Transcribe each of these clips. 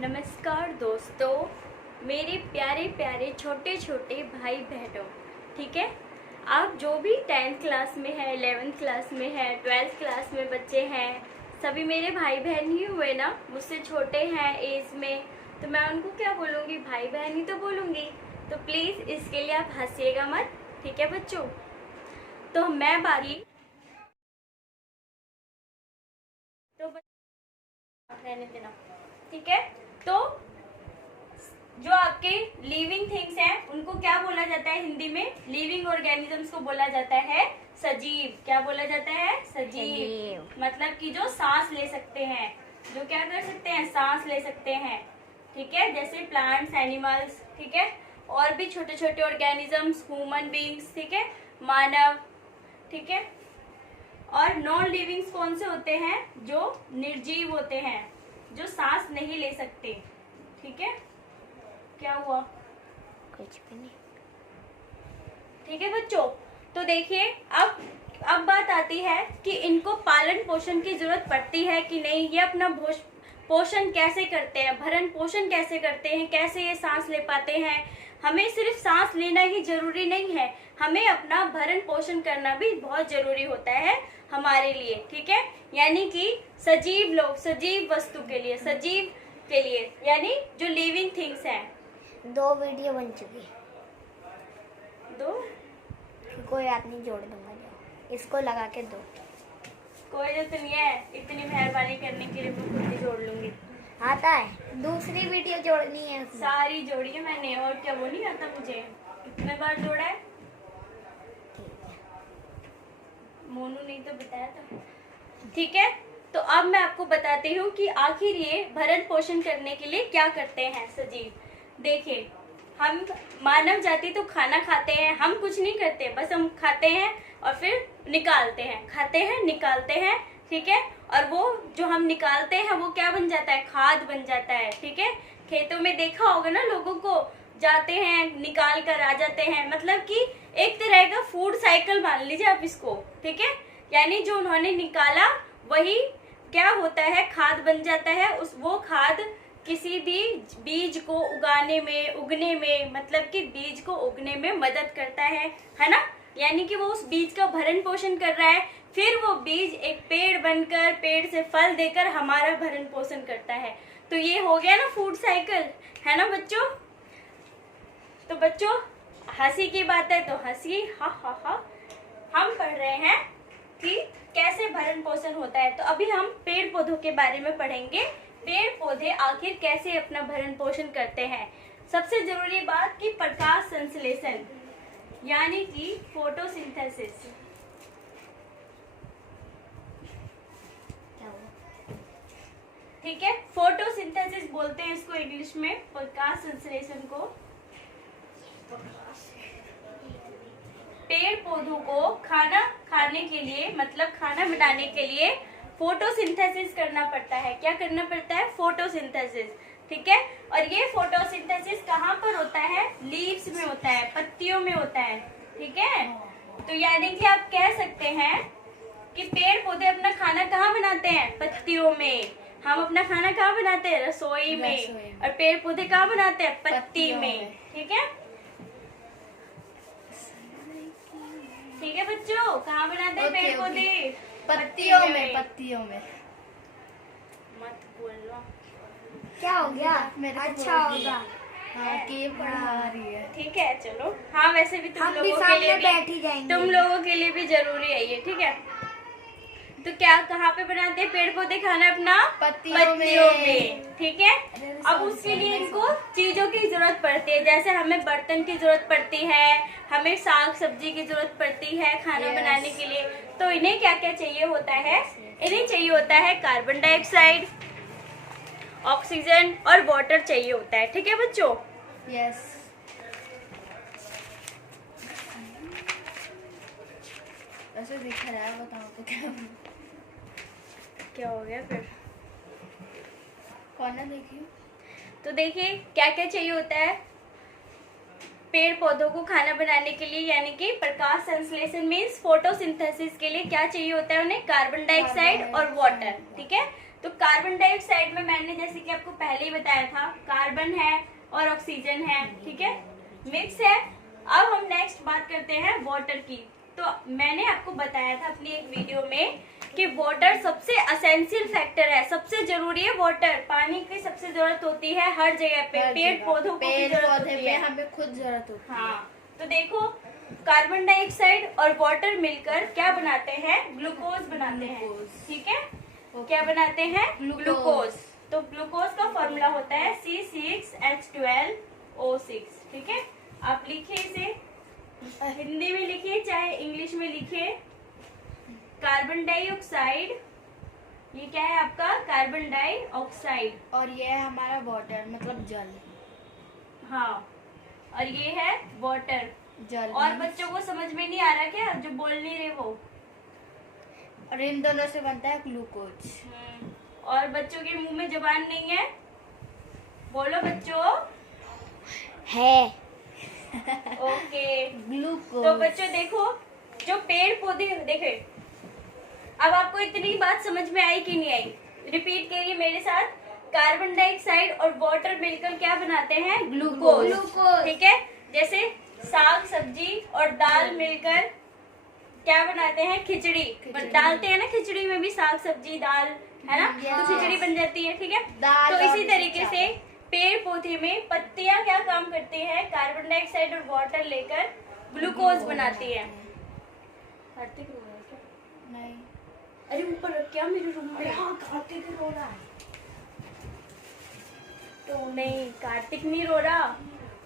नमस्कार दोस्तों, मेरे प्यारे प्यारे छोटे छोटे भाई बहनों। ठीक है, आप जो भी 10th क्लास में है, 11th क्लास में है, 12th क्लास में बच्चे हैं, सभी मेरे भाई बहन ही हुए ना। मुझसे छोटे हैं एज में, तो मैं उनको क्या बोलूँगी, भाई बहन ही तो बोलूँगी। तो प्लीज़ इसके लिए आप हंसिएगा मत, ठीक है बच्चों। तो मैं बारी तो रहने देना, ठीक है। तो जो आपके लिविंग थिंग्स हैं उनको क्या बोला जाता है हिंदी में? लिविंग ऑर्गेनिजम्स को बोला जाता है सजीव। क्या बोला जाता है? सजीव। मतलब कि जो सांस ले सकते हैं, जो क्या कर सकते हैं, सांस ले सकते हैं। ठीक है, जैसे प्लांट्स, एनिमल्स, ठीक है, और भी छोटे छोटे ऑर्गेनिजम्स, ह्यूमन बींग्स, ठीक है, मानव, ठीक है। और नॉन लिविंग्स कौन से होते हैं? जो निर्जीव होते हैं, जो सांस नहीं ले सकते। ठीक है, क्या हुआ? कुछ भी नहीं। ठीक है बच्चों, तो देखिए अब बात आती है कि इनको पालन पोषण की जरूरत पड़ती है कि नहीं। ये अपना पोषण कैसे करते हैं, भरण पोषण कैसे करते हैं, कैसे ये सांस ले पाते हैं। हमें सिर्फ सांस लेना ही जरूरी नहीं है, हमें अपना भरण पोषण करना भी बहुत जरूरी होता है हमारे लिए। ठीक है, यानी कि सजीव लोग, सजीव वस्तु के लिए, सजीव के लिए, यानी जो लिविंग थिंग्स हैं। 2 वीडियो बन चुकी। दो कोई बात नहीं, जोड़ दूंगा। जो इसको लगा के दो। कोई जरूरत नहीं है, इतनी मेहरबानी करने के लिए मैं खुद ही जोड़ लूंगी। आता है, दूसरी वीडियो जोड़नी है उसमें। सारी जोड़ी है मैंने, और क्या वो नहीं आता मुझे? कितने बार जोड़ा है? मोनू नहीं तो बताया था। ठीक है, तो अब मैं आपको बताती हूँ कि आखिर ये भरण पोषण करने के लिए क्या करते हैं सजीव। देखिए, हम मानव जाति तो खाना खाते हैं, हम कुछ नहीं करते, बस हम खाते हैं और फिर निकालते हैं, खाते हैं निकालते हैं। ठीक है, और वो जो हम निकालते हैं वो क्या बन जाता है? खाद बन जाता है। ठीक है, खेतों में देखा होगा ना, लोगों को जाते हैं निकाल कर आ जाते हैं, मतलब कि एक तरह का फूड साइकिल मान लीजिए आप इसको। ठीक है, यानी जो उन्होंने निकाला वही क्या होता है, खाद बन जाता है। वो खाद किसी भी बीज को उगाने में, उगने में, मतलब कि बीज को उगने में मदद करता है ना। यानी कि वो उस बीज का भरण पोषण कर रहा है, फिर वो बीज एक पेड़ बनकर, पेड़ से फल देकर हमारा भरण पोषण करता है। तो ये हो गया ना फूड साइकिल, है ना बच्चों। तो बच्चों, हंसी की बात है तो हंसी, हा हा हा। हम पढ़ रहे हैं कि कैसे भरण पोषण होता है, तो अभी हम पेड़ पौधों के बारे में पढ़ेंगे। पेड़ पौधे आखिर कैसे अपना भरण पोषण करते हैं। सबसे जरूरी बात कि प्रकाश संश्लेषण, यानी कि फोटोसिंथेसिस। ठीक है, फोटोसिंथेसिस बोलते हैं इसको इंग्लिश में, प्रकाश संश्लेषण को। पेड़ पौधों को खाना खाने के लिए, मतलब खाना बनाने के लिए फोटोसिंथेसिस करना पड़ता है। क्या करना पड़ता है? फोटोसिंथेसिस। ठीक है, और ये फोटोसिंथेसिस कहाँ पर होता है? लीव्स में होता है, पत्तियों में होता है। ठीक है, तो यानी कि आप कह सकते हैं कि पेड़ पौधे अपना खाना कहाँ बनाते हैं? पत्तियों में। हम अपना खाना कहाँ बनाते हैं? रसोई में। और पेड़ पौधे कहाँ बनाते हैं? पत्ती में। ठीक है, ठीक है बच्चों, कहाँ बनाते हैं पेड़ पौधे? पत्तियों में। पत्तियों में मत बोलना। क्या हो गया? अच्छा होगा। हाँ, कि ये पढ़ा रही है। ठीक है, चलो। हाँ, वैसे भी तुम हम भी लोगों के सामने लिए बैठ ही जाएंगे। तुम लोगों के लिए भी जरूरी है ये। ठीक है, तो क्या कहाँ पे बनाते हैं पेड़ पौधे खाना अपना? पत्तियों में। ठीक है, अब उसके लिए इनको चीजों की जरूरत पड़ती है। जैसे हमें बर्तन की जरूरत पड़ती है, हमें साग सब्जी की जरूरत पड़ती है खाना बनाने के लिए। तो इन्हें क्या क्या चाहिए होता है? इन्हें चाहिए होता है कार्बन डाइऑक्साइड, ऑक्सीजन और वाटर चाहिए होता है। ठीक है बच्चों। यस। ऐसे दिख रहा है, बताओ तो क्या हो गया फिर? कौन है? देखिए, तो देखिए क्या क्या चाहिए होता है पेड़ पौधों को खाना बनाने के लिए, यानी कि प्रकाश संश्लेषण मीन्स फोटोसिंथेसिस के लिए क्या चाहिए होता है उन्हें? कार्बन डाइऑक्साइड और वाटर। ठीक है, तो कार्बन डाइऑक्साइड में मैंने जैसे कि आपको पहले ही बताया था, कार्बन है और ऑक्सीजन है, ठीक है, मिक्स है। अब हम नेक्स्ट बात करते हैं वाटर की। तो मैंने आपको बताया था अपनी एक वीडियो में कि वाटर सबसे असेंशियल फैक्टर है, सबसे जरूरी है वाटर। पानी की सबसे जरूरत होती है हर जगह पे, पेड़ पौधों को भी जरूरत होती है, हमें खुद जरूरत होती है। हाँ, तो देखो कार्बन डाइऑक्साइड और वाटर मिलकर क्या बनाते हैं, ग्लूकोज बनाते हैं, ठीक है। क्या बनाते हैं, ग्लूकोज। तो ग्लूकोज का फॉर्मूला होता है C6H12O6, ठीक है। आप लिखिए इसे, हिंदी में लिखिए चाहे इंग्लिश में लिखिए। कार्बन डाइऑक्साइड, ये क्या है आपका, कार्बन डाइऑक्साइड, और ये है हमारा वाटर मतलब जल। हाँ, और ये है वाटर, जल। और बच्चों को समझ में नहीं आ रहा क्या, जो बोल नहीं रहे वो? और इन दोनों से बनता है ग्लूकोज। और बच्चों के मुंह में जबान नहीं है, बोलो बच्चों। है। Okay, glucose. तो बच्चों देखो, जो पेड़ पौधे देखे, अब आपको इतनी बात समझ में आई कि नहीं आई? रिपीट करिए मेरे साथ। कार्बन डाइऑक्साइड और वाटर मिलकर क्या बनाते हैं, ग्लूकोज, ठीक है। जैसे साग सब्जी और दाल मिलकर क्या बनाते हैं, खिचड़ी डालते हैं ना, खिचड़ी में भी साग सब्जी दाल है ना, तो खिचड़ी बन जाती है, ठीक है। तो इसी तरीके से पेड़ पौधे में पत्तियां क्या काम करती हैं, कार्बन डाइऑक्साइड और वाटर लेकर ग्लूकोज बनाती है। कार्तिक रो रहा है क्या? नहीं। अरे ऊपर रख, क्या मेरे रूम में? हाँ, कार्तिक रो रहा है। तो नहीं, कार्तिक नहीं रो रहा।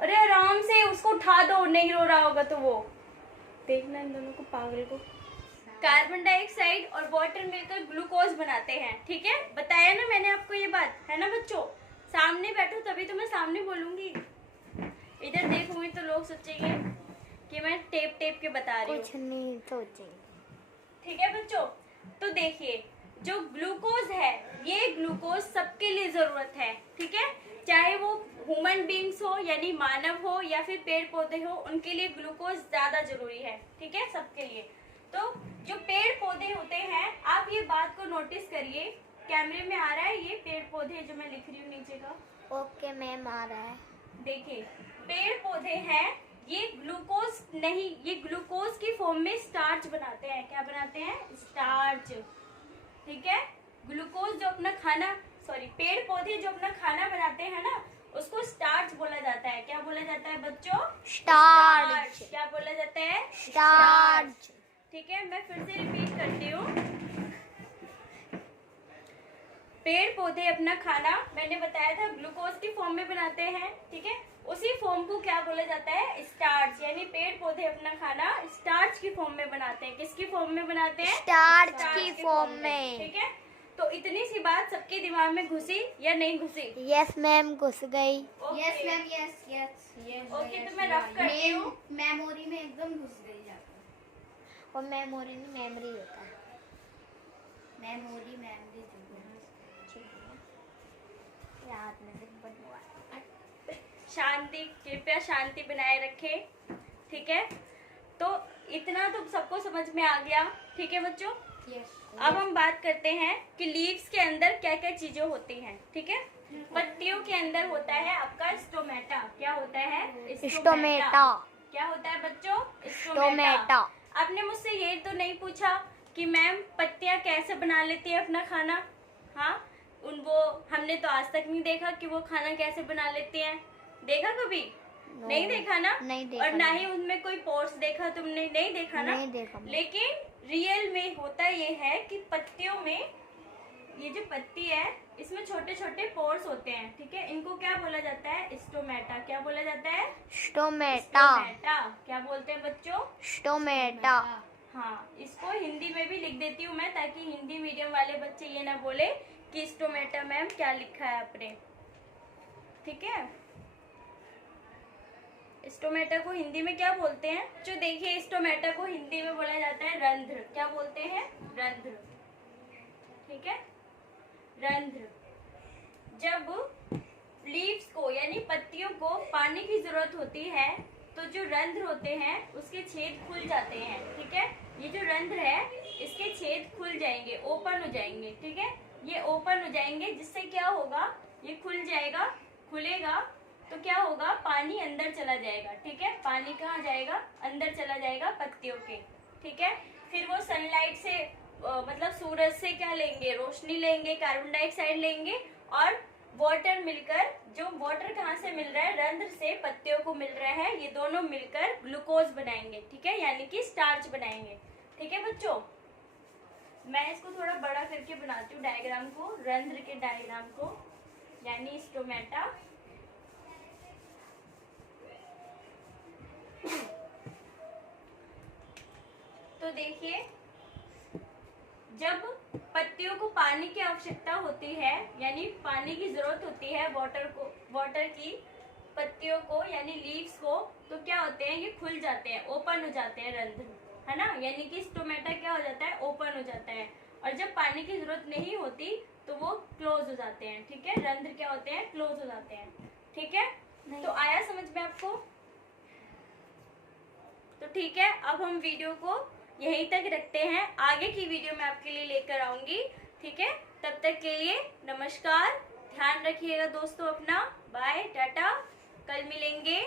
अरे आराम से उसको उठा दो, नहीं रो रहा होगा तो वो देखना, इन दोनों को, पागल को। कार्बन डाइऑक्साइड और वाटर मिलकर ग्लूकोज बनाते हैं, ठीक है। बताया ना मैंने आपको ये बात, है ना बच्चों? सामने बैठो तभी तो मैं सामने बोलूंगी, इधर देखूंगी तो लोग सोचेंगे कि मैं टेप टेप के बता रही हूँ। कुछ नहीं सोचेंगे, ठीक है बच्चों। तो देखिए, जो ग्लूकोज है, ये ग्लूकोज सबके लिए जरूरत है, ठीक है। चाहे वो ह्यूमन बींग्स हो यानी मानव हो या फिर पेड़ पौधे हो, उनके लिए ग्लूकोज ज्यादा जरूरी है, ठीक है, सबके लिए। तो जो पेड़ पौधे होते हैं, आप ये बात को नोटिस करिए, कैमरे में आ रहा है ये पेड़ पौधे जो मैं लिख रही हूँ नीचे का? ओके मैम, आ रहा है। देखिए, पेड़ पौधे हैं, ये ग्लूकोज नहीं, ये ग्लूकोज की फॉर्म में स्टार्च बनाते हैं। क्या बनाते हैं, स्टार्च, ठीक है। ग्लूकोज जो अपना खाना, सॉरी, पेड़ पौधे जो अपना खाना बनाते हैं ना, उसको स्टार्च बोला जाता है। क्या बोला जाता है बच्चों, स्टार्च। क्या बोला जाता है, स्टार्च, ठीक है। मैं फिर से रिपीट करती हूँ, पेड़ पौधे अपना खाना, मैंने बताया था, ग्लूकोज की फॉर्म में बनाते हैं, ठीक है। उसी फॉर्म को क्या बोला जाता है, स्टार्च, यानी पेड़ पौधे अपना खाना स्टार्च की फॉर्म में बनाते हैं। किसकी फॉर्म में बनाते हैं, स्टार्च की फॉर्म में, ठीक है। तो इतनी सी बात सबके दिमाग में घुसी या नहीं घुसी? यस मैम, घुस गई। Yes ma'am, yes yes yes. Okay, तो मैं रफ करती हूँ। मेमोरी में एकदम घुस गई जाकर। और मेमोरी में मेमोरी होता है, मेमोरी याद में से बनवा। शांति, कृपया शांति बनाए रखे, ठीक है। तो इतना तो सबको समझ में आ गया, ठीक है बच्चों। अब हम बात करते हैं कि लीव्स के अंदर क्या क्या चीजें होती हैं, ठीक है। पत्तियों के अंदर होता है आपका स्टोमेटा। क्या होता है, स्टोमेटा। क्या होता है बच्चों, स्टोमेटा। आपने मुझसे ये तो नहीं पूछा कि मैम पत्तियां कैसे बना लेती है अपना खाना? हाँ, वो हमने तो आज तक नहीं देखा कि वो खाना कैसे बना लेती हैं। देखा कभी? नहीं देखा ना? नहीं देखा। और ना ही उनमें कोई पोर्स देखा तुमने? नहीं देखा ना? नहीं देखा। लेकिन रियल में होता ये है कि पत्तियों में, ये जो पत्ती है, इसमें छोटे छोटे पोर्स होते हैं, ठीक है। इनको क्या बोला जाता है, स्टोमेटा। क्या बोला जाता है, स्टोमेटा। क्या बोलते हैं बच्चों, स्टोमेटा। हाँ, इसको हिंदी में भी लिख देती हूँ मैं, ताकि हिंदी मीडियम वाले बच्चे ये ना बोले कि स्टोमेटा मैम क्या लिखा है आपने, ठीक है। स्टोमेटा को हिंदी में क्या बोलते हैं, जो देखिए, स्टोमेटा को हिंदी में बोला जाता है रंध्र। क्या बोलते हैं, रंध्र, ठीक है, रंध्र। जब लीव्स को यानी पत्तियों को पानी की जरूरत होती है, तो जो रंध्र होते हैं उसके छेद खुल जाते हैं, ठीक है। ये जो रंध्र है, इसके छेद खुल जाएंगे, ओपन हो जाएंगे, ठीक है। ये ओपन हो जाएंगे, जिससे क्या होगा, ये खुल जाएगा, खुलेगा तो क्या होगा, पानी अंदर चला जाएगा। ठीक है, पानी कहाँ जाएगा, अंदर चला जाएगा पत्तियों के। ठीक है, फिर वो सनलाइट से मतलब सूरज से क्या लेंगे, रोशनी लेंगे, कार्बन डाइऑक्साइड लेंगे, और वाटर मिलकर, जो वाटर कहाँ से मिल रहा है, रंध्र से पत्तियों को मिल रहा है, ये दोनों मिलकर ग्लूकोज बनाएंगे। ठीक है, यानी कि स्टार्च बनाएंगे। ठीक है बच्चों, मैं इसको थोड़ा बड़ा करके बनाती हूँ डायग्राम को, रंध्र के डायग्राम को, यानी स्टोमेटा। तो देखिए, जब पत्तियों को पानी की आवश्यकता होती है, यानी पानी की जरूरत होती है, वाटर की पत्तियों को यानी लीव्स को, तो क्या होते हैं, ये खुल जाते हैं, ओपन हो जाते हैं रंध्र, है ना, यानी कि स्टोमेटा क्या हो जाता है, ओपन हो जाता है। और जब पानी की जरूरत नहीं होती तो वो क्लोज हो जाते हैं। ठीक है, रंध्र क्या होते हैं, क्लोज हो जाते हैं। ठीक है, तो आया समझ में आपको? तो ठीक है, अब हम वीडियो को यहीं तक रखते हैं, आगे की वीडियो मैं आपके लिए लेकर आऊंगी। ठीक है, तब तक के लिए नमस्कार, ध्यान रखिएगा दोस्तों अपना, बाय, टाटा, कल मिलेंगे।